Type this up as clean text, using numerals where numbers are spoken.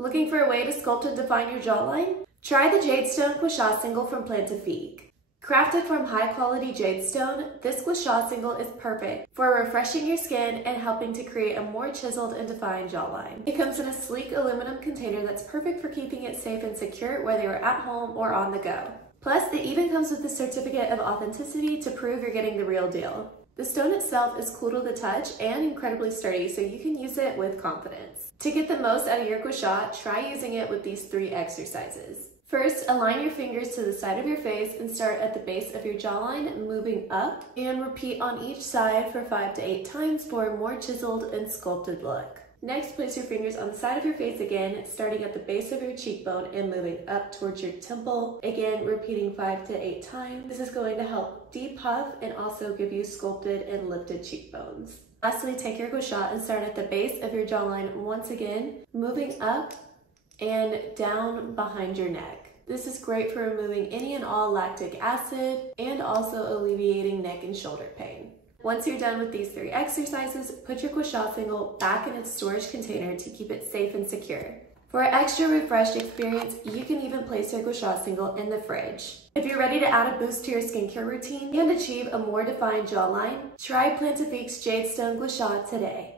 Looking for a way to sculpt and define your jawline? Try the Jade Gua Sha single from Plantifique. Crafted from high-quality jade stone, this Gua Sha single is perfect for refreshing your skin and helping to create a more chiseled and defined jawline. It comes in a sleek aluminum container that's perfect for keeping it safe and secure whether you're at home or on the go. Plus, it even comes with a certificate of authenticity to prove you're getting the real deal. The stone itself is cool to the touch and incredibly sturdy, so you can use it with confidence. To get the most out of your Gua Sha, try using it with these 3 exercises. First, align your fingers to the side of your face and start at the base of your jawline, moving up, and repeat on each side for 5 to 8 times for a more chiseled and sculpted look. Next, place your fingers on the side of your face again, starting at the base of your cheekbone and moving up towards your temple. Again, repeating 5 to 8 times. This is going to help depuff and also give you sculpted and lifted cheekbones. Lastly, take your Gua Sha and start at the base of your jawline once again, moving up and down behind your neck. This is great for removing any and all lactic acid and also alleviating neck and shoulder pain. Once you're done with these 3 exercises, put your Gua Sha single back in its storage container to keep it safe and secure. For an extra refreshed experience, you can even place your Gua Sha single in the fridge. If you're ready to add a boost to your skincare routine and achieve a more defined jawline, try Plantifique's Jade Gua Sha today.